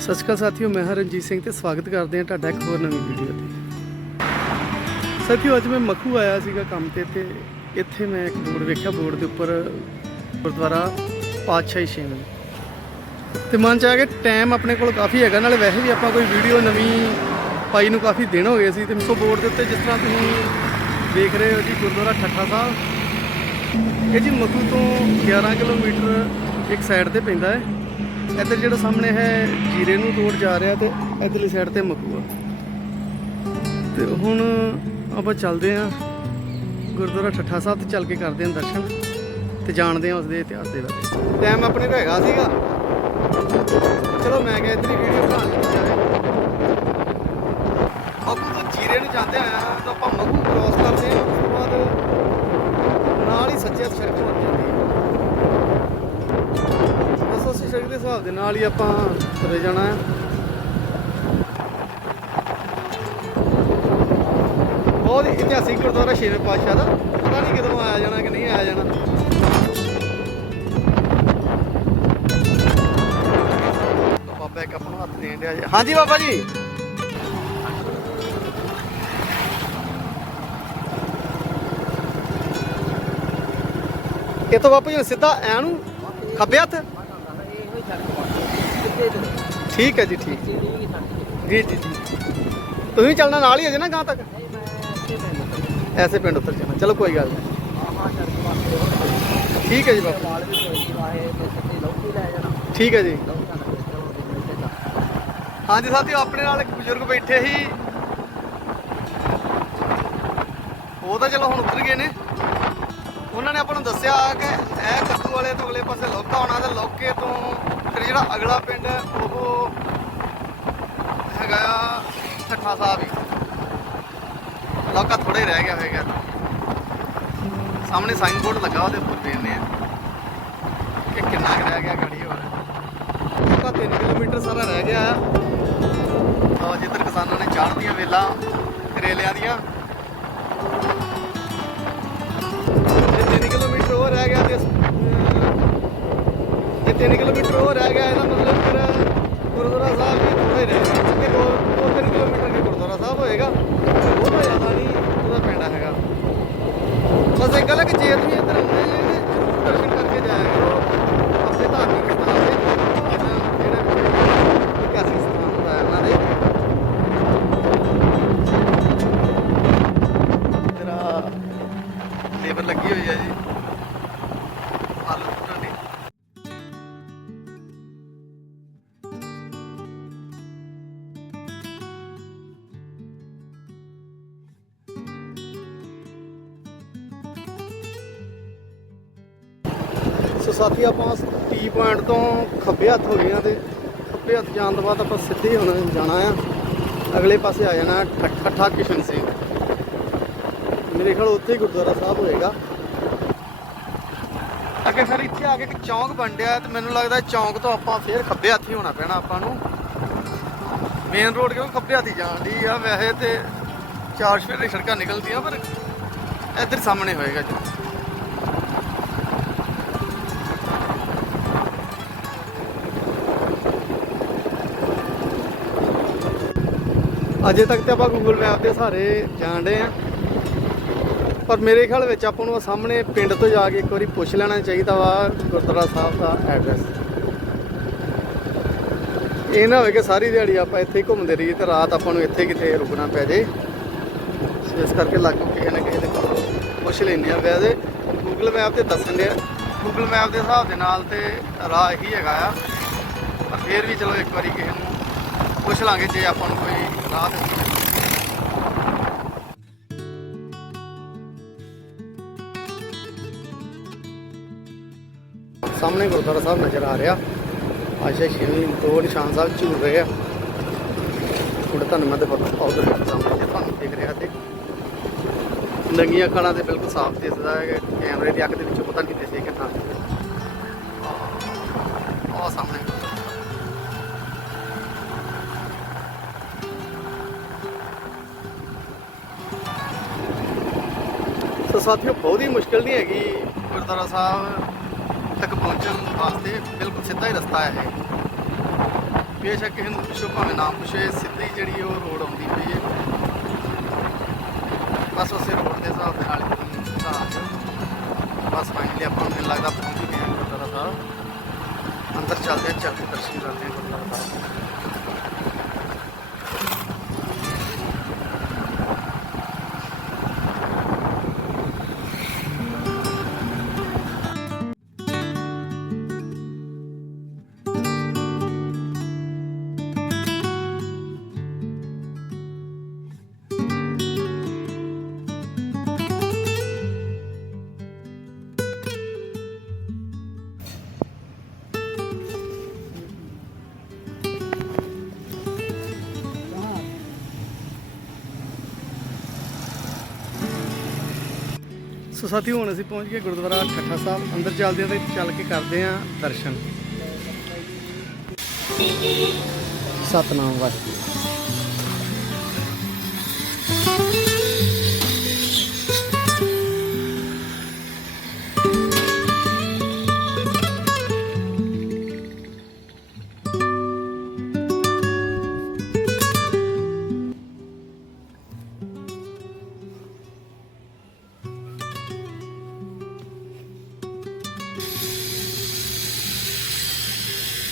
ਸਤਿ ਸ਼੍ਰੀ ਅਕਾਲ ਸਾਥੀਓ, ਮੈਂ ਹਾਂ ਸਿੰਘ ਤੇ ਸਵਾਗਤ ਕਰਦੇ ਹਾਂ ਤੁਹਾਡਾ ਇੱਕ ਹੋਰ ਨਵੀਂ ਵੀਡੀਓ ਤੇ। ਸਾਥੀਓ, ਅੱਜ ਮੈਂ ਮੱਖੂ ਆਇਆ ਸੀਗਾ ਕੰਮ ਤੇ ਤੇ ਇੱਥੇ ਮੈਂ ਇੱਕ ਬੋਰਡ ਵੇਖਿਆ, ਬੋਰਡ ਦੇ ਉੱਪਰ ਗੁਰਦੁਆਰਾ ਪਾਤਸ਼ਾਹੀ ਛੇਵੀਂ। ਤੇ ਮਨ ਚ ਆ ਕੇ ਟਾਈਮ ਆਪਣੇ ਕੋਲ ਕਾਫੀ ਹੈਗਾ, ਨਾਲੇ ਵੈਸੇ ਵੀ ਆਪਾਂ ਕੋਈ ਵੀਡੀਓ ਨਵੀਂ ਪਾਈ ਨੂੰ ਕਾਫੀ ਦਿਨ ਹੋ ਗਏ ਸੀ, ਤੇ ਸੋ ਬੋਰਡ ਦੇ ਉੱਤੇ ਜਿਸ ਤਰ੍ਹਾਂ ਤੁਸੀਂ ਦੇਖ ਰਹੇ ਹੋ ਜੀ, ਗੁਰਦੁਆਰਾ ਠੱਠਾ ਸਾਹਿਬ। ਇਹ ਜੀ ਮੱਖੂ ਤੋਂ 11 ਕਿਲੋਮੀਟਰ ਇੱਕ ਸਾਈਡ ਤੇ ਪੈਂਦਾ ਹੈ। ਇੱਧਰ ਜਿਹੜਾ ਸਾਹਮਣੇ ਹੈ ਜੀਰੇ ਨੂੰ ਤੋੜ ਜਾ ਰਿਹਾ ਤੇ ਇੱਧਰਲੀ ਸਾਈਡ ਤੇ ਮਖੂ ਆ ਤੇ ਹੁਣ ਆਪਾਂ ਚੱਲਦੇ ਆਂ ਗੁਰਦੁਆਰਾ ਠੱਠਾ ਸਾਹਿਬ ਤੇ ਚੱਲ ਕੇ ਕਰਦੇ ਆਂ ਦਰਸ਼ਨ ਤੇ ਜਾਣਦੇ ਆਂ ਉਸ ਦੇ ਇਤਿਹਾਸ ਦੇ ਬਾਰੇ। ਟਾਈਮ ਆਪਣੇ ਕੋਲ ਹੈਗਾ ਸੀਗਾ। ਚਲੋ ਮੈਂ ਕਿਹਾ ਇੱਧਰ ਹੀ ਵੀਡੀਓ ਬਣਾ ਲਈ ਜਾਵੇ। ਮਖੂ ਤੋਂ ਜੀਰੇ ਨੂੰ ਜਾਂਦੇ ਆ ਤਾਂ ਆਪਾਂ ਮਖੂ ਕ੍ਰੋਸ ਕਰਦੇ ਆਂ ਉਸ ਤੋਂ ਬਾਅਦ ਨਾਲ ਹੀ ਸੱਜੇ ਸੜਕ ਬਣ ਜਾਂਦੀ ਹਿਸਾਬ ਦੇ ਨਾਲ ਹੀ ਆਪਾਂ ਤੁਰੇ ਜਾਣਾ ਹੈ। ਬਹੁਤ ਹੀ ਇਤਿਹਾਸਿਕ ਗੁਰਦੁਆਰਾ ਛੇਵੇਂ ਪਾਤਸ਼ਾਹ ਦਾ। ਪਤਾ ਨਹੀਂ ਕਦੋਂ ਆਇਆ ਜਾਣਾ ਕਿ ਨਹੀਂ ਆਇਆ ਜਾਣਾ। ਬਾਬਾ ਇੱਕ ਆਪਾਂ ਨੂੰ ਹੱਥ ਦੇਣ ਡਿਆ ਜੀ। ਹਾਂਜੀ ਬਾਬਾ ਜੀ। ਇਹ ਤੋਂ ਬਾਪੂ ਜੀ ਸਿੱਧਾ ਐ ਨੂੰ ਖੱਬੇ ਹੱਥ। ਠੀਕ ਹੈ ਜੀ, ਠੀਕ। ਜੀ ਜੀ ਜੀ। ਤੁਸੀਂ ਚੱਲਣਾ ਨਾਲ ਹੀ ਅਜੇ ਨਾ ਗਾਂ ਤੱਕ? ਐਸੇ ਪਿੰਡ ਉੱਤਰ ਜਾਣਾ। ਚਲੋ ਕੋਈ ਗੱਲ ਨਹੀਂ। ਠੀਕ ਹੈ ਜੀ ਬਾਪੂ। ਠੀਕ ਹੈ ਜੀ। ਹਾਂਜੀ ਸਾਥੀਓ ਆਪਣੇ ਨਾਲ ਇੱਕ ਬਜ਼ੁਰਗ ਬੈਠੇ ਸੀ। ਉਹ ਤਾਂ ਚਲੋ ਹੁਣ ਉਤਰ ਗਏ ਨੇ। ਉਹਨਾਂ ਨੇ ਆਪਾਂ ਨੂੰ ਦੱਸਿਆ ਕਿ ਇਹ ਕੱਦੂ ਵਾਲੇ ਤੋਂ ਅਗਲੇ ਪਾਸੇ ਲੋਕਾ ਹੋਣਾ ਤੇ ਲੋਕੇ ਤੋਂ ਫਿਰ ਜਿਹੜਾ ਅਗਲਾ ਪਿੰਡ ਹੈ, ਉਹ ਹੈਗਾ ਆ ਠੱਠਾ ਸਾਹਿਬ ਹੀ। ਲੋਕਾ ਥੋੜੇ ਰਹਿ ਗਿਆ ਹੋਵੇਗਾ ਸਾਹਮਣੇ ਸਾਈਨ ਬੋਰਡ ਲੱਗਾ ਉਹਦੇ ਉੱਪਰ ਦੇਖਦੇ ਆ। ਕਿ ਕਿੰਨਾ ਕੁ ਰਹਿ ਗਿਆ ਗਾੜੀ ਹੋਰ। ਲੋਕਾ 3 ਕਿਲੋਮੀਟਰ ਸਾਰਾ ਰਹਿ ਗਿਆ। ਆ ਜਿੱਧਰ ਕਿਸਾਨਾਂ ਨੇ ਚਾੜਦੀਆਂ ਵੇਲਾਂ ਰੇਲਿਆਂ ਦੀਆਂ। ਜੇ 3 ਕਿਲੋਮੀਟਰ ਹੋਰ ਰਹਿ ਗਿਆ ਤੇ 3 ਕਿਲੋਮੀਟਰ ਹੋਰ ਰਹਿ ਗਿਆ, ਇਹਦਾ ਮਤਲਬ ਫਿਰ ਗੁਰਦੁਆਰਾ ਸਾਹਿਬ ਵੀ ਥੋੜਾ ਹੀ ਰਹਿ ਗਿਆ। ਕਿ 2-3 ਕਿਲੋਮੀਟਰ ਕੇ ਗੁਰਦੁਆਰਾ ਸਾਹਿਬ ਹੋਏਗਾ। ਉਹ ਤਾਂ ਜ਼ਿਆਦਾ ਨਹੀਂ ਉਹਦਾ ਪਿੰਡ ਹੈਗਾ। ਬਸ ਇੱਕ ਗੱਲ ਹੈ ਕਿ ਜੇ ਤੁਸੀਂ ਇੱਧਰ ਸੋ ਸਾਥੀ, ਆਪਾਂ ਟੀ ਪੁਆਇੰਟ ਤੋਂ ਖੱਬੇ ਹੱਥ ਹੋ ਗਏ ਆ ਤੇ ਖੱਬੇ ਹੱਥ ਜਾਣ ਤੋਂ ਬਾਅਦ ਆਪਾਂ ਸਿੱਧੇ ਹੁਣ ਜਾਣਾ ਆ। ਅਗਲੇ ਪਾਸੇ ਆ ਜਾਣਾ ਠ- ਠੱਠਾ ਕਿਸ਼ਨ ਸਿੰਘ। ਮੇਰੇ ਖਿਆਲ ਉੱਥੇ ਹੀ ਗੁਰਦੁਆਰਾ ਸਾਹਿਬ ਹੋਏਗਾ। ਅੱਗੇ ਫਿਰ ਇੱਥੇ ਆ ਕੇ ਇੱਕ ਚੌਂਕ ਬਣ ਡਿਆ ਤੇ ਮੈਨੂੰ ਲੱਗਦਾ ਚੌਂਕ ਤੋਂ ਆਪਾਂ ਫੇਰ ਖੱਬੇ ਹੱਥ ਹੀ ਹੋਣਾ ਪੈਣਾ ਆਪਾਂ ਨੂੰ। ਮੇਨ ਰੋਡ ਕਿਉਂ ਖੱਬੇ ਹੱਥ ਹੀ ਜਾਣ ਦੀ ਆ, ਵੈਸੇ ਤੇ ਚਾਰ ਸਵੇਰੇ ਸੜਕਾਂ ਨਿਕਲਦੀਆਂ, ਪਰ ਇੱਧਰ ਸਾਹਮਣੇ ਹੋਏਗਾ ਜੀ। ਅਜੇ ਤੱਕ ਤੇ ਆਪਾਂ ਗੂਗਲ ਮੈਪ ਦੇ ਸਹਾਰੇ ਜਾਣਦੇ ਰਹੇ ਆ ਪਰ ਮੇਰੇ ਖਿਆਲ ਵਿੱਚ ਆਪਾਂ ਨੂੰ ਸਾਹਮਣੇ ਪਿੰਡ ਤੋਂ ਜਾ ਕੇ ਇੱਕ ਵਾਰੀ ਪੁੱਛ ਲੈਣਾ ਚਾਹੀਦਾ ਵਾ, ਗੁਰਦੁਆਰਾ ਸਾਹਿਬ ਦਾ ਐਡਰੈਸ ਇਹ ਨਾ ਹੋਵੇ ਕਿ ਸਾਰੀ ਦਿਹਾੜੀ ਆਪਾਂ ਇੱਥੇ ਹੀ ਘੁੰਮਦੇ ਰਹੀਏ ਤੇ ਰਾਤ ਆਪਾਂ ਨੂੰ ਇੱਥੇ ਕਿਤੇ ਰੁਕਣਾ ਪੈ ਜੇ। ਸੋ ਇਸ ਕਰਕੇ ਲੱਗੋ ਕਿਸੇ ਨਾ ਕਿਸੇ ਦੇ ਕੋਲੋਂ ਪੁੱਛ ਲੈਂਦੇ ਆ ਵੈਸੇ ਗੂਗਲ ਮੈਪ ਤੇ ਦੱਸਣ ਦੇ ਗੂਗਲ ਮੈਪ ਦੇ ਹਿਸਾਬ ਦੇ ਨਾਲ ਤੇ ਰਾਹ ਇਹੀ ਹੈਗਾ ਆ। ਪਰ ਫੇਰ ਵੀ ਚਲੋ ਇੱਕ ਵਾਰੀ ਕਿਸੇ ਨੂੰ ਪੁੱਛ ਲਾਂਗੇ ਜੇ ਆਪਾਂ ਨੂੰ ਕੋਈ ਰਾਹ ਦੱਸੀ ਸਾਹਮਣੇ ਗੁਰਦੁਆਰਾ ਸਾਹਿਬ ਨਜ਼ਰ ਆ ਰਿਹਾ। ਆਸ਼ਾ ਸ਼ਿਵੀ ਦੋ ਨਿਸ਼ਾਨ ਸਾਹਿਬ ਝੂਲ ਰਹੇ ਆ। ਥੋੜਾ ਤੁਹਾਨੂੰ ਮੈਂ ਤੇ ਉਧਰ ਸਾਹਮਣੇ ਤੁਹਾਨੂੰ ਦੇਖ ਰਿਹਾ ਤੇ। ਨੰਗੀਆਂ ਅੱਖਾਂ ਤੇ ਬਿਲਕੁਲ ਸਾਫ਼ ਦਿਸਦਾ ਹੈ। ਕੈਮਰੇ ਦੀ ਅੱਖ ਦੇ ਵਿੱਚੋਂ ਪਤਾ ਨਹੀਂ ਦਿਸੇ ਕਿ ਥਾਂ ਸਾਹਮਣੇ। ਸਾਥੀਓ, ਬਹੁਤ ਹੀ ਮੁਸ਼ਕਲ ਨਹੀਂ ਹੈਗੀ ਗੁਰਦੁਆਰਾ ਸਾਹਿਬ ਤੱਕ ਪਹੁੰਚਣ ਵਾਸਤੇ। ਬਿਲਕੁਲ ਸਿੱਧਾ ਹੀ ਰਸਤਾ ਹੈ ਇਹ। ਬੇਸ਼ੱਕ ਕਿਸੇ ਨੂੰ ਪੁੱਛੋ ਭਾਵੇਂ ਨਾ ਪੁੱਛੇ, ਸਿੱਧੀ ਜਿਹੜੀ ਉਹ ਰੋਡ ਆਉਂਦੀ ਪਈ ਹੈ। ਬਸ ਉਸੇ ਰੋਡ ਦੇ ਹਿਸਾਬ ਦੇ ਨਾਲ ਹੀ ਬਸ ਫਾਈਨਲੀ ਆਪਾਂ ਨੂੰ ਮੈਨੂੰ ਲੱਗਦਾ ਪਹੁੰਚ ਗਏ ਗੁਰਦੁਆਰਾ ਸਾਹਿਬ। ਅੰਦਰ ਚੱਲਦੇ ਹਾਂ ਚੱਲ ਕੇ ਦਰਸ਼ਨ ਕਰਦੇ ਗੁਰਦੁਆਰਾ ਸਾਹਿਬ। ਸੋ ਸਾਥੀਓ ਹੁਣ ਅਸੀਂ ਪਹੁੰਚ ਗਏ ਗੁਰਦੁਆਰਾ ਠੱਠਾ ਸਾਹਿਬ। ਅੰਦਰ ਚੱਲਦੇ ਹਾਂ ਤੇ ਚੱਲ ਕੇ ਕਰਦੇ ਹਾਂ ਦਰਸ਼ਨ। ਸਤਨਾਮ ਵਾਹਿਗੁਰੂ।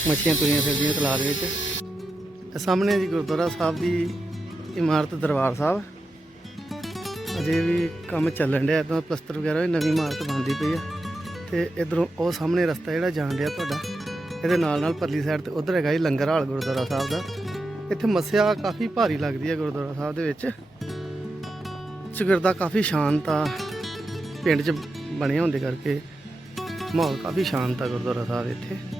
ਮੱਛੀਆਂ ਤੁਰੀਆਂ ਫਿਰਦੀਆਂ ਤਲਾਬ ਵਿੱਚ। ਇਹ ਸਾਹਮਣੇ ਜੀ ਗੁਰਦੁਆਰਾ ਸਾਹਿਬ ਦੀ ਇਮਾਰਤ ਦਰਬਾਰ ਸਾਹਿਬ। ਅਜੇ ਵੀ ਕੰਮ ਚੱਲਣ ਡਿਆ, ਇਦਾਂ ਪਲਸਤਰ ਵਗੈਰਾ ਵੀ ਨਵੀਂ ਇਮਾਰਤ ਬਣਦੀ ਪਈ ਆ। ਤੇ ਇਧਰੋਂ ਉਹ ਸਾਹਮਣੇ ਰਸਤਾ ਜਿਹੜਾ ਜਾਣ ਡਿਆ ਤੁਹਾਡਾ, ਇਹਦੇ ਨਾਲ ਨਾਲ ਪਰਲੀ ਸਾਈਡ ਤੇ ਉਧਰ ਹੈਗਾ ਜੀ ਲੰਗਰ ਹਾਲ ਗੁਰਦੁਆਰਾ ਸਾਹਿਬ ਦਾ। ਇੱਥੇ ਮੱਸਿਆ ਕਾਫੀ ਭਾਰੀ ਲੱਗਦੀ ਹੈ ਗੁਰਦੁਆਰਾ ਸਾਹਿਬ ਦੇ ਵਿੱਚ। ਚਗਰਦਾ ਕਾਫੀ ਸ਼ਾਂਤ ਆ, ਪਿੰਡ 'ਚ ਬਣਿਆ ਹੁੰਦੇ ਕਰਕੇ ਮਾਹੌਲ ਕਾਫੀ ਸ਼ਾਂਤ ਆ ਗੁਰਦੁਆਰਾ ਸਾਹਿਬ ਇੱਥੇ।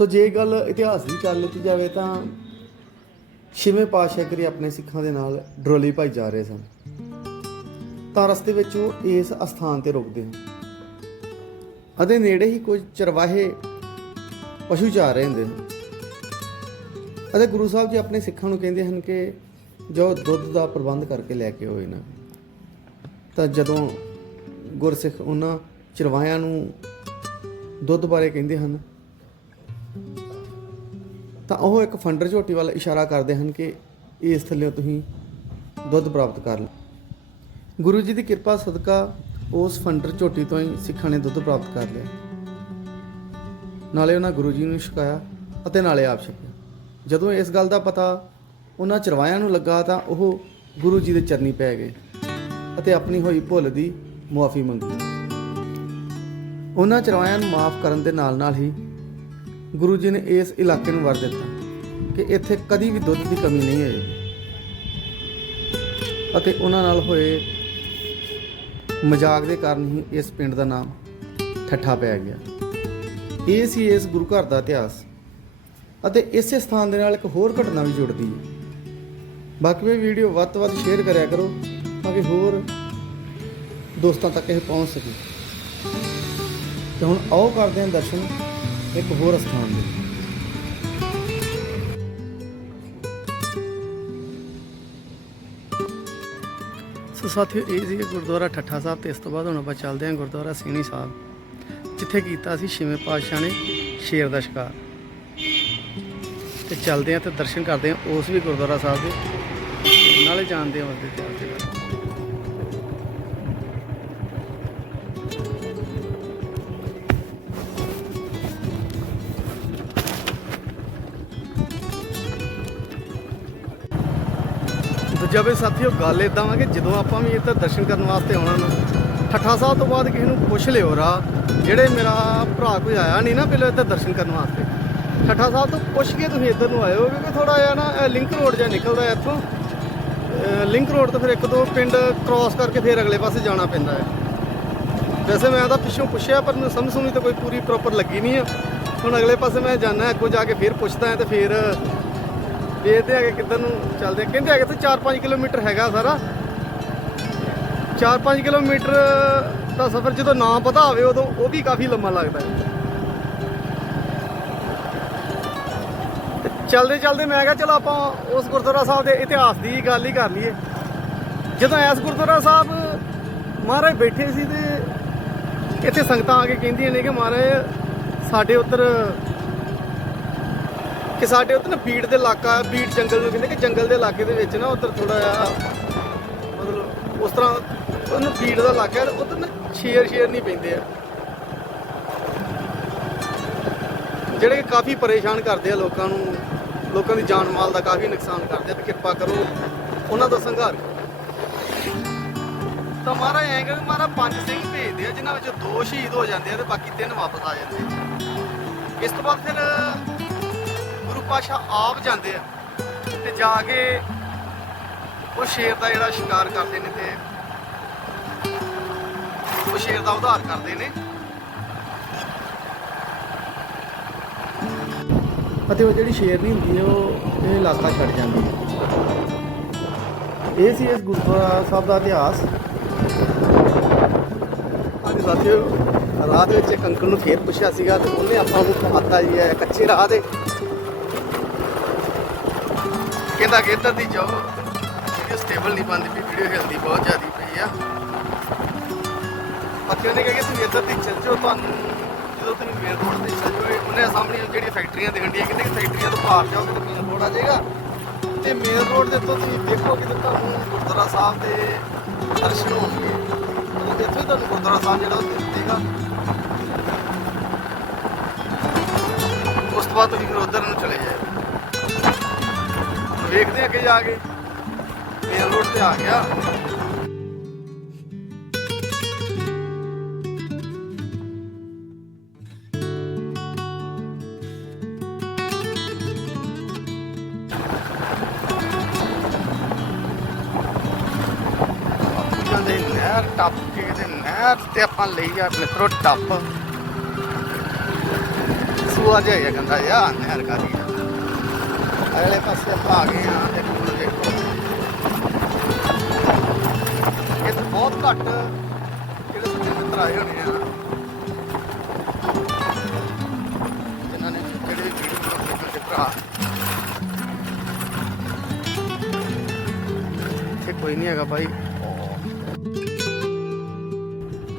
ਸੋ ਜੇ ਗੱਲ ਇਤਿਹਾਸ ਦੀ ਕਰ ਲਈ ਜਾਵੇ ਤਾਂ ਛੇਵੇਂ ਪਾਤਸ਼ਾਹ ਕਰੀ ਆਪਣੇ ਸਿੱਖਾਂ ਦੇ ਨਾਲ ਡਰੋਲੀ ਭਾਈ ਜਾ ਰਹੇ ਸਨ। ਤਾਂ ਰਸਤੇ ਵਿੱਚ ਉਹ ਇਸ ਅਸਥਾਨ ਤੇ ਰੁਕਦੇ ਹਨ। ਅਤੇ ਨੇੜੇ ਹੀ ਕੁਝ ਚਰਵਾਹੇ ਪਸ਼ੂ ਚਾਰ ਰਹੇ ਹੁੰਦੇ ਹਨ। ਅਤੇ ਗੁਰੂ ਸਾਹਿਬ ਜੀ ਆਪਣੇ ਸਿੱਖਾਂ ਨੂੰ ਕਹਿੰਦੇ ਹਨ ਕਿ ਜੋ ਦੁੱਧ ਦਾ ਪ੍ਰਬੰਧ ਕਰਕੇ ਲੈ ਕੇ ਹੋਏ ਇਹਨਾਂ ਤਾਂ ਜਦੋਂ ਗੁਰਸਿੱਖ ਉਹਨਾਂ ਚਰਵਾਹਿਆਂ ਨੂੰ ਦੁੱਧ ਬਾਰੇ ਕਹਿੰਦੇ ਹਨ ਤਾਂ ਉਹ ਇੱਕ ਫੰਡਰ ਝੋਟੀ ਵੱਲ ਇਸ਼ਾਰਾ ਕਰਦੇ ਹਨ ਕਿ ਇਸ ਥੱਲੇ ਤੁਸੀਂ ਦੁੱਧ ਪ੍ਰਾਪਤ ਕਰ ਲਓ। ਗੁਰੂ ਜੀ ਦੀ ਕਿਰਪਾ ਸਦਕਾ ਉਸ ਫੰਡਰ ਝੋਟੀ ਤੋਂ ਹੀ ਸਿੱਖਾਂ ਨੇ ਦੁੱਧ ਪ੍ਰਾਪਤ ਕਰ ਲਿਆ। ਨਾਲੇ ਉਹਨਾਂ ਗੁਰੂ ਜੀ ਨੂੰ ਛਕਾਇਆ ਅਤੇ ਨਾਲੇ ਆਪ ਛਕਿਆ। ਜਦੋਂ ਇਸ ਗੱਲ ਦਾ ਪਤਾ ਉਹਨਾਂ ਚਰਵਾਇਆਂ ਨੂੰ ਲੱਗਾ ਤਾਂ ਉਹ ਗੁਰੂ ਜੀ ਦੇ ਚਰਨੀ ਪੈ ਗਏ ਅਤੇ ਆਪਣੀ ਹੋਈ ਭੁੱਲ ਦੀ ਮੁਆਫੀ ਮੰਗੀ। ਉਹਨਾਂ ਚਰਵਾਇਆਂ ਨੂੰ ਮਾਫ ਕਰਨ ਦੇ ਨਾਲ ਨਾਲ ਹੀ ਗੁਰੂ ਜੀ ਨੇ ਇਸ ਇਲਾਕੇ ਨੂੰ ਵਰ ਦਿੱਤਾ ਕਿ ਇੱਥੇ ਕਦੀ ਵੀ ਦੁੱਧ ਦੀ ਕਮੀ ਨਹੀਂ ਹੋਏਗੀ। ਅਤੇ ਉਹਨਾਂ ਨਾਲ ਹੋਏ ਮਜ਼ਾਕ ਦੇ ਕਾਰਨ ਹੀ ਇਸ ਪਿੰਡ ਦਾ ਨਾਮ ਠੱਠਾ ਪੈ ਗਿਆ। ਇਹ ਸੀ ਇਸ ਗੁਰੂ ਘਰ ਦਾ ਇਤਿਹਾਸ। ਅਤੇ ਇਸੇ ਸਥਾਨ ਦੇ ਨਾਲ ਇੱਕ ਹੋਰ ਘਟਨਾ ਵੀ ਜੁੜਦੀ ਹੈ। ਬਾਕੀ ਵੀ ਵੀਡੀਓ ਵੱਧ ਤੋਂ ਵੱਧ ਸ਼ੇਅਰ ਕਰਿਆ ਕਰੋ ਤਾਂ ਕਿ ਹੋਰ ਦੋਸਤਾਂ ਤੱਕ ਇਹ ਪਹੁੰਚ ਸਕੇ। ਤੇ ਹੁਣ ਆਓ ਕਰਦੇ ਹਾਂ ਦਰਸ਼ਨ। ਇੱਕ ਹੋਰ ਸਥਾਨ ਦੇ ਸੋ ਸਾਥੀਓ, ਇਹ ਸੀ ਗੁਰਦੁਆਰਾ ਠੱਠਾ ਸਾਹਿਬ ਤੇ ਇਸ ਤੋਂ ਬਾਅਦ ਹੁਣ ਆਪਾਂ ਚੱਲਦੇ ਹਾਂ ਗੁਰਦੁਆਰਾ ਸਿੰਘਣੀ ਸਾਹਿਬ, ਜਿੱਥੇ ਕੀਤਾ ਸੀ ਛੇਵੇਂ ਪਾਤਸ਼ਾਹ ਨੇ ਸ਼ੇਰ ਦਾ ਸ਼ਿਕਾਰ। ਤੇ ਚੱਲਦੇ ਹਾਂ ਤੇ ਦਰਸ਼ਨ ਕਰਦੇ ਹਾਂ ਉਸ ਵੀ ਗੁਰਦੁਆਰਾ ਸਾਹਿਬ ਦੇ ਨਾਲੇ ਜਾਣਦੇ ਹਾਂ ਉਸ ਦੇ ਇਤਿਹਾਸ ਦੂਜਾ ਵੀ ਸਾਥੀਓ, ਗੱਲ ਇਦਾਂ ਵਾ ਕਿ ਜਦੋਂ ਆਪਾਂ ਵੀ ਇੱਧਰ ਦਰਸ਼ਨ ਕਰਨ ਵਾਸਤੇ ਆਉਣਾ ਨਾ, ਠੱਠਾ ਸਾਹਿਬ ਤੋਂ ਬਾਅਦ ਕਿਸੇ ਨੂੰ ਪੁੱਛ ਲਿਓ ਰਾ ਜਿਹੜੇ ਮੇਰਾ ਭਰਾ ਕੋਈ ਆਇਆ ਨਹੀਂ ਨਾ ਪਹਿਲਾਂ ਇੱਧਰ ਦਰਸ਼ਨ ਕਰਨ ਵਾਸਤੇ। ਠੱਠਾ ਸਾਹਿਬ ਤੋਂ ਪੁੱਛ ਕੇ ਤੁਸੀਂ ਇੱਧਰ ਨੂੰ ਆਇਓ, ਕਿਉਂਕਿ ਥੋੜਾ ਜਿਹਾ ਨਾ ਲਿੰਕ ਰੋਡ ਜਿਹਾ ਨਿਕਲਦਾ ਇੱਥੋਂ। ਲਿੰਕ ਰੋਡ ਤੋਂ ਫਿਰ ਇੱਕ ਦੋ ਪਿੰਡ ਕ੍ਰਾਸ ਕਰਕੇ ਫਿਰ ਅਗਲੇ ਪਾਸੇ ਜਾਣਾ ਪੈਂਦਾ ਹੈ। ਵੈਸੇ ਮੈਂ ਤਾਂ ਪਿੱਛੋਂ ਪੁੱਛਿਆ, ਪਰ ਮੈਨੂੰ ਸਮਝ ਸੁਣੀ ਤਾਂ ਕੋਈ ਪੂਰੀ ਪ੍ਰੋਪਰ ਲੱਗੀ ਨਹੀਂ ਹੈ ਹੁਣ ਅਗਲੇ ਪਾਸੇ ਮੈਂ ਜਾਣਾ ਅੱਗੋਂ ਜਾ ਕੇ ਫਿਰ ਪੁੱਛਦਾ ਹਾਂ ਤੇ ਫਿਰ ਦੇਖਦੇ ਆ ਕਿੱਧਰ ਨੂੰ ਚੱਲਦੇ ਕਹਿੰਦੇ ਆ ਕਿ ਇੱਥੇ 4-5 ਕਿਲੋਮੀਟਰ ਹੈਗਾ ਸਾਰਾ। 4-5 ਕਿਲੋਮੀਟਰ ਦਾ ਸਫ਼ਰ ਜਦੋਂ ਨਾ ਪਤਾ ਹੋਵੇ ਉਦੋਂ ਉਹ ਵੀ ਕਾਫੀ ਲੰਮਾ ਲੱਗਦਾ ਹੈ। ਤੇ ਚਲਦੇ ਮੈਂ ਕਿਹਾ ਚਲੋ ਆਪਾਂ ਉਸ ਗੁਰਦੁਆਰਾ ਸਾਹਿਬ ਦੇ ਇਤਿਹਾਸ ਦੀ ਗੱਲ ਹੀ ਕਰ ਲਈਏ। ਜਦੋਂ ਐਸ ਗੁਰਦੁਆਰਾ ਸਾਹਿਬ ਮਹਾਰਾਜ ਬੈਠੇ ਸੀ ਤੇ ਇੱਥੇ ਸੰਗਤਾਂ ਆ ਕੇ ਕਹਿੰਦੀਆਂ ਨੇ ਕਿ ਮਹਾਰਾਜ, ਸਾਡੇ ਉੱਧਰ ਕਿ ਸਾਡੇ ਉੱਧਰ ਨਾ ਬੀੜ ਦੇ ਇਲਾਕਾ, ਬੀੜ ਜੰਗਲ ਨੂੰ ਕਹਿੰਦੇ ਕਿ ਜੰਗਲ ਦੇ ਇਲਾਕੇ ਦੇ ਵਿੱਚ ਨਾ ਉੱਧਰ ਥੋੜਾ ਜਿਹਾ ਮਤਲਬ ਉਸ ਤਰ੍ਹਾਂ ਉਹਨੂੰ ਬੀੜ ਦਾ ਇਲਾਕਾ ਹੈ, ਉੱਧਰ ਨਾ ਸ਼ੇਰ ਸ਼ੇਰ ਨਹੀਂ ਪੈਂਦੇ ਆ। ਜਿਹੜੇ ਕਿ ਕਾਫੀ ਪਰੇਸ਼ਾਨ ਕਰਦੇ ਆ ਲੋਕਾਂ ਨੂੰ, ਲੋਕਾਂ ਦੀ ਜਾਨ ਮਾਲ ਦਾ ਕਾਫੀ ਨੁਕਸਾਨ ਕਰਦੇ ਆ, ਤੇ ਕਿਰਪਾ ਕਰੋ ਉਹਨਾਂ ਦਾ ਸੰਘਾਰ ਤਾਂ ਮਹਾਰਾਜ ਐਂ ਕਿ ਮਹਾਰਾਜ ਪੰਜ ਸਿੰਘ ਭੇਜਦੇ ਆ, ਜਿਨ੍ਹਾਂ ਵਿੱਚੋਂ ਦੋ ਸ਼ਹੀਦ ਹੋ ਜਾਂਦੇ ਆ ਤੇ ਬਾਕੀ ਤਿੰਨ ਵਾਪਸ ਆ ਜਾਂਦੇ ਆ। ਇਸ ਤੋਂ ਬਾਅਦ ਫਿਰ ਪਾਸ਼ਾ ਆਪ ਜਾਂਦੇ ਆ ਤੇ ਜਾ ਕੇ ਉਹ ਸ਼ੇਰ ਦਾ ਜਿਹੜਾ ਸ਼ਿਕਾਰ ਕਰਦੇ ਨੇ ਤੇ ਉਹ ਸ਼ੇਰ ਦਾ ਉਧਾਰ ਕਰਦੇ ਨੇ। ਅਤੇ ਉਹ ਜਿਹੜੀ ਸ਼ੇਰਨੀ ਹੁੰਦੀ ਹੈ ਉਹ ਇਹ ਇਲਾਕਾ ਛੱਡ ਜਾਂਦੀ ਹੈ। ਇਹ ਸੀ ਇਸ ਗੁਰਦੁਆਰਾ ਸਾਹਿਬ ਦਾ ਇਤਿਹਾਸ। ਅੱਜ ਸਾਥੀਓ ਰਾਤ ਵਿੱਚ ਇੱਕ ਅੰਕਲ ਨੂੰ ਫੇਰ ਪੁੱਛਿਆ ਸੀਗਾ ਤੇ ਉਹਨੇ ਆਪਾਂ ਨੂੰ ਕਹਾਤਾ ਜੀ ਹੈ ਕੱਚੇ ਰਾਹ ਦੇ ਕਹਿੰਦਾ ਕਿ ਇੱਧਰ ਦੀ ਜਾਓ। ਵੀਡੀਓ ਸਟੇਬਲ ਨਹੀਂ ਬੰਦੀ ਪਈ ਵੀਡੀਓ ਹਿਲਦੀ ਬਹੁਤ ਜ਼ਿਆਦਾ ਪਈ ਆ। ਬਾਕੀ ਉਹਨੇ ਕਿਹਾ ਕਿ ਤੁਸੀਂ ਇੱਧਰ ਦੀ ਚੱਲ ਜਾਓ, ਤੁਹਾਨੂੰ ਜਦੋਂ ਤੁਸੀਂ ਮੇਨ ਰੋਡ ਤੇ ਚੱਲ ਜਾਓ ਉਹਨੇ ਸਾਹਮਣੇ ਜਿਹੜੀਆਂ ਫੈਕਟਰੀਆਂ ਦਿਖਣਡੀਆਂ ਕਹਿੰਦੇ ਕਿ ਫੈਕਟਰੀਆਂ ਤੋਂ ਪਾਰ ਜਾਓਗੇ ਤਾਂ ਮੇਨ ਰੋਡ ਆ ਜਾਏਗਾ। ਤੇ ਮੇਨ ਰੋਡ ਦੇ ਉੱਤੋਂ ਤੁਸੀਂ ਦੇਖੋਗੇ ਤਾਂ ਤੁਹਾਨੂੰ ਗੁਰਦੁਆਰਾ ਸਾਹਿਬ ਦੇ ਦਰਸ਼ਨ ਹੋਣਗੇ ਮਤਲਬ ਇੱਥੋਂ ਹੀ ਤੁਹਾਨੂੰ ਗੁਰਦੁਆਰਾ ਸਾਹਿਬ ਜਿਹੜਾ ਉਹ ਦਿਖੇਗਾ ਉਸ ਤੋਂ ਬਾਅਦ ਤੁਸੀਂ ਫਿਰ ਉਧਰ ਨੂੰ ਚਲੇ ਜਾਓ ਵੇਖਦੇ ਅੱਗੇ ਜਾ ਕੇ। ਮੇਨ ਰੋਡ ਤੇ ਆ ਗਿਆ। ਨਹਿਰ ਟੱਪ ਕੇ ਕਿਤੇ ਨਹਿਰ ਤੇ ਆਪਾਂ ਲਈ ਜਾ ਮਿੱਤਰੋ ਟੱਪ। ਸੂਆ ਜਿਹਾ ਹੀ ਗੰਦਾ ਯਾ ਨਹਿਰ ਕਾਦੀ ਅਗਲੇ ਪਾਸੇ ਆਪਾਂ ਆ ਗਏ ਆ ਇੱਕ ਮਿੰਟ ਦੇਖੋ। ਇਹ ਤਾਂ ਬਹੁਤ ਘੱਟ ਜਿਹੜੇ ਸਾਡੇ ਮਿੱਤਰ ਆਏ ਹੋਣੇ ਆ। ਜਿਨ੍ਹਾਂ ਨੇ ਜਿਹੜੇ ਵੀਡੀਓ ਦੇਖਣ ਦੇ ਭਰਾ। ਇੱਥੇ ਕੋਈ ਨਹੀਂ ਹੈਗਾ ਭਾਈ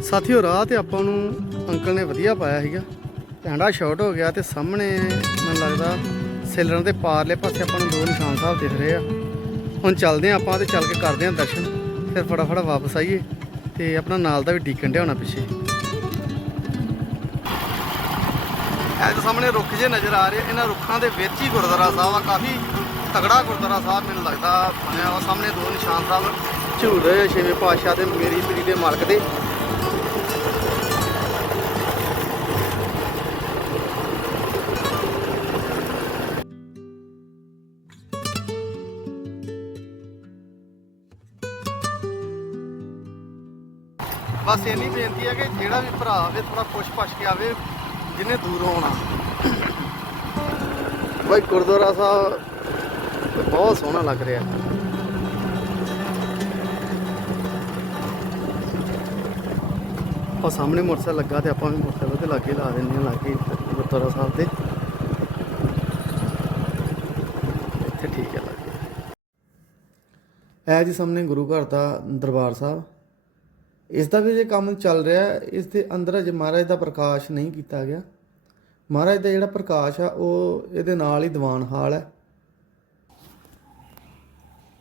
ਸਾਥੀਓ, ਰਾਹ ਤੇ ਆਪਾਂ ਨੂੰ ਅੰਕਲ ਨੇ ਵਧੀਆ ਪਾਇਆ ਸੀਗਾ। ਟਾਂਡਾ ਸ਼ਾਰਟ ਹੋ ਗਿਆ ਤੇ ਸਾਹਮਣੇ ਮੈਨੂੰ ਲੱਗਦਾ ਸੇਲਰਾਂ ਦੇ ਪਾਰਲੇ ਪਾਸੇ ਆਪਾਂ ਨੂੰ ਦੋ ਨਿਸ਼ਾਨ ਸਾਹਿਬ ਦਿਖ ਰਹੇ ਆ। ਹੁਣ ਚੱਲਦੇ ਆ ਆਪਾਂ ਤੇ ਚੱਲ ਕੇ ਕਰਦੇ ਆ ਦਰਸ਼ਨ। ਫਿਰ ਫਟਾਫਟ ਵਾਪਸ ਆਈਏ ਤੇ ਆਪਣਾ ਨਾਲ ਦਾ ਵੀ ਡੀਕਣ ਡਿਆ ਹੋਣਾ ਪਿੱਛੇ। ਇਹ ਤਾਂ ਸਾਹਮਣੇ ਰੁੱਖ ਜੇ ਨਜ਼ਰ ਆ ਰਹੇ ਇਹਨਾਂ ਰੁੱਖਾਂ ਦੇ ਵਿੱਚ ਹੀ ਗੁਰਦੁਆਰਾ ਸਾਹਿਬ ਆ, ਕਾਫੀ ਤਗੜਾ ਗੁਰਦੁਆਰਾ ਸਾਹਿਬ ਮੈਨੂੰ ਲੱਗਦਾ ਬਣਿਆ ਉਹ ਸਾਹਮਣੇ ਦੋ ਨਿਸ਼ਾਨ ਸਾਹਿਬ। ਝੂਲ ਰਹੇ ਆ ਛੇਵੇਂ ਪਾਤਸ਼ਾਹ ਤੇ ਮੇਰੀ ਪੀਰੀ ਦੇ ਮਾਲਕ ਦੇ। ਬਸ ਇੰਨੀ ਬੇਨਤੀ ਹੈ ਕਿ ਜਿਹੜਾ ਵੀ ਭਰਾ ਆਵੇ ਥੋੜਾ ਪੁੱਛ ਪਛ ਕੇ ਆਵੇ ਜਿੰਨੇ ਦੂਰ ਆਉਣਾ। ਬਾਈ, ਗੁਰਦੁਆਰਾ ਸਾਹਿਬ ਬਹੁਤ ਸੋਹਣਾ ਲੱਗ ਰਿਹਾ। ਉਹ ਸਾਹਮਣੇ ਮੋਟਰਸਾਈਕਲ ਲੱਗਾ ਤੇ ਆਪਾਂ ਵੀ ਮੋਟਰਸਾਈਕਲ ਤੇ ਲਾਗੇ ਲਾ ਦਿੰਦੇ ਹਾਂ, ਲਾਗੇ ਗੁਰਦੁਆਰਾ ਸਾਹਿਬ ਦੇ। ਇੱਥੇ ਠੀਕ ਹੈ। ਲਾਗੇ ਇਹ ਜੀ ਸਾਹਮਣੇ ਗੁਰੂ ਘਰ ਦਾ ਦਰਬਾਰ ਸਾਹਿਬ। ਇਸ ਦਾ ਵੀ ਜੇ ਕੰਮ ਚੱਲ ਰਿਹਾ, ਇਸ ਦੇ ਅੰਦਰ ਅਜੇ ਮਹਾਰਾਜ ਦਾ ਪ੍ਰਕਾਸ਼ ਨਹੀਂ ਕੀਤਾ ਗਿਆ। ਮਹਾਰਾਜ ਦਾ ਜਿਹੜਾ ਪ੍ਰਕਾਸ਼ ਆ, ਉਹ ਇਹਦੇ ਨਾਲ ਹੀ ਦੀਵਾਨ ਹਾਲ ਹੈ।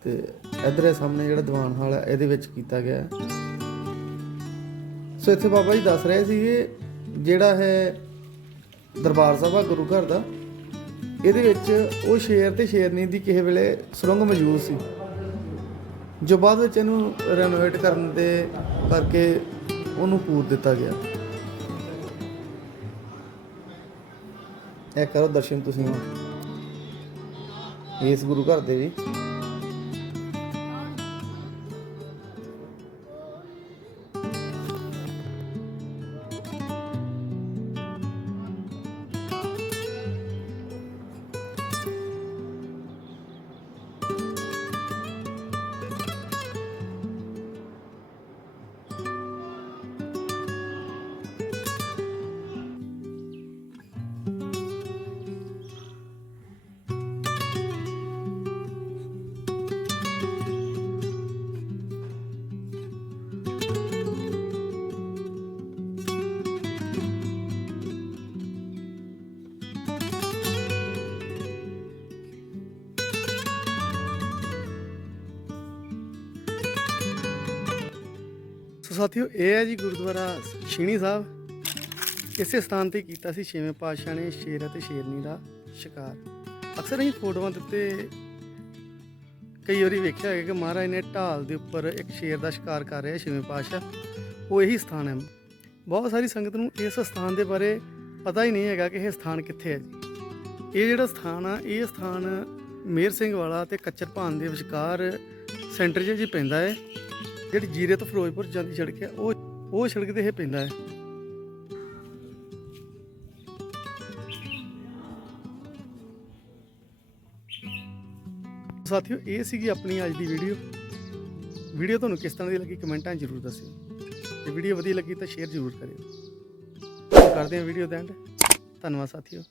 ਤੇ ਇਧਰ ਸਾਹਮਣੇ ਜਿਹੜਾ ਦੀਵਾਨ ਹਾਲ ਹੈ, ਇਹਦੇ ਵਿੱਚ ਕੀਤਾ ਗਿਆ ਹੈ। ਸੋ ਇੱਥੇ ਬਾਬਾ ਜੀ ਦੱਸ ਰਹੇ ਸੀਗੇ, ਜਿਹੜਾ ਹੈ ਦਰਬਾਰ ਸਾਹਿਬ ਆ, ਗੁਰੂ ਘਰ ਦਾ, ਇਹਦੇ ਵਿੱਚ ਉਹ ਸ਼ੇਰ ਤੇ ਸ਼ੇਰਨੀ ਦੀ ਕਿਸੇ ਵੇਲੇ ਸੁਰੰਗ ਮੌਜੂਦ ਸੀ। ਜੋ ਬਾਅਦ ਵਿੱਚ ਇਹਨੂੰ ਰੈਨੋਵੇਟ ਕਰਨ ਦੇ ਕਰਕੇ ਉਹਨੂੰ ਪੂਰ ਦਿੱਤਾ ਗਿਆ। ਇਹ ਕਰੋ ਦਰਸ਼ਨ ਤੁਸੀਂ ਇਸ ਗੁਰੂ ਘਰ ਦੇ ਵੀ। ਸਾਥੀਓ, ਇਹ ਹੈ ਜੀ ਗੁਰਦੁਆਰਾ ਛੀਣੀ ਸਾਹਿਬ। ਇਸੇ ਸਥਾਨ ਤੇ ਕੀਤਾ ਸੀ ਛੇਵੇਂ ਪਾਤਸ਼ਾਹ ਨੇ ਸ਼ੇਰ ਅਤੇ ਸ਼ੇਰਨੀ ਦਾ ਸ਼ਿਕਾਰ। ਅਕਸਰ ਅਸੀਂ ਫੋਟੋਆਂ ਦਿੱਤੇ ਕਈ ਵਾਰੀ ਵੇਖਿਆ ਹੋਵੇਗਾ ਕਿ ਮਹਾਰਾਜ ਨੇ ਢਾਲ ਦੇ ਉੱਪਰ ਇੱਕ ਸ਼ੇਰ ਦਾ ਸ਼ਿਕਾਰ ਕਰ ਰਿਹਾ ਛੇਵੇਂ ਪਾਤਸ਼ਾਹ। ਉਹ ਇਹੀ ਸਥਾਨ ਹੈ। ਬਹੁਤ ਸਾਰੀ ਸੰਗਤ ਨੂੰ ਇਸ ਸਥਾਨ ਦੇ ਬਾਰੇ ਪਤਾ ਹੀ ਨਹੀਂ ਹੈਗਾ ਕਿ ਇਹ ਸਥਾਨ ਕਿੱਥੇ ਹੈ ਜੀ। ਇਹ ਜਿਹੜਾ ਸਥਾਨ ਆ, ਇਹ ਸਥਾਨ ਮੇਰ ਸਿੰਘ ਵਾਲਾ ਤੇ ਕੱਚਰ ਭਾਨ ਦੇ ਵਿਚਕਾਰ ਸੈਂਟਰ 'ਚ ਜੀ ਪੈਂਦਾ ਹੈ। ਜਿਹੜੀ ਜੀਰੇ ਤੋਂ ਫਿਰੋਜ਼ਪੁਰ ਜਾਂਦੀ ਸੜਕ ਹੈ, ਉਹ ਉਹ ਸੜਕ ਤੇ ਇਹ ਪੈਂਦਾ ਹੈ। ਸਾਥੀਓ, ਇਹ ਸੀਗੀ ਆਪਣੀ ਅੱਜ ਦੀ ਵੀਡੀਓ। ਵੀਡੀਓ ਤੁਹਾਨੂੰ ਕਿਸ ਤਰ੍ਹਾਂ ਦੀ ਲੱਗੀ ਕਮੈਂਟਾਂ ਜ਼ਰੂਰ ਦੱਸਿਓ। ਜੇ ਵੀਡੀਓ ਵਧੀਆ ਲੱਗੀ ਤਾਂ ਸ਼ੇਅਰ ਜ਼ਰੂਰ ਕਰਿਓ। ਕਰਦੇ ਹਾਂ ਵੀਡੀਓ ਦਾ ਐਂਡ। ਧੰਨਵਾਦ ਸਾਥੀਓ।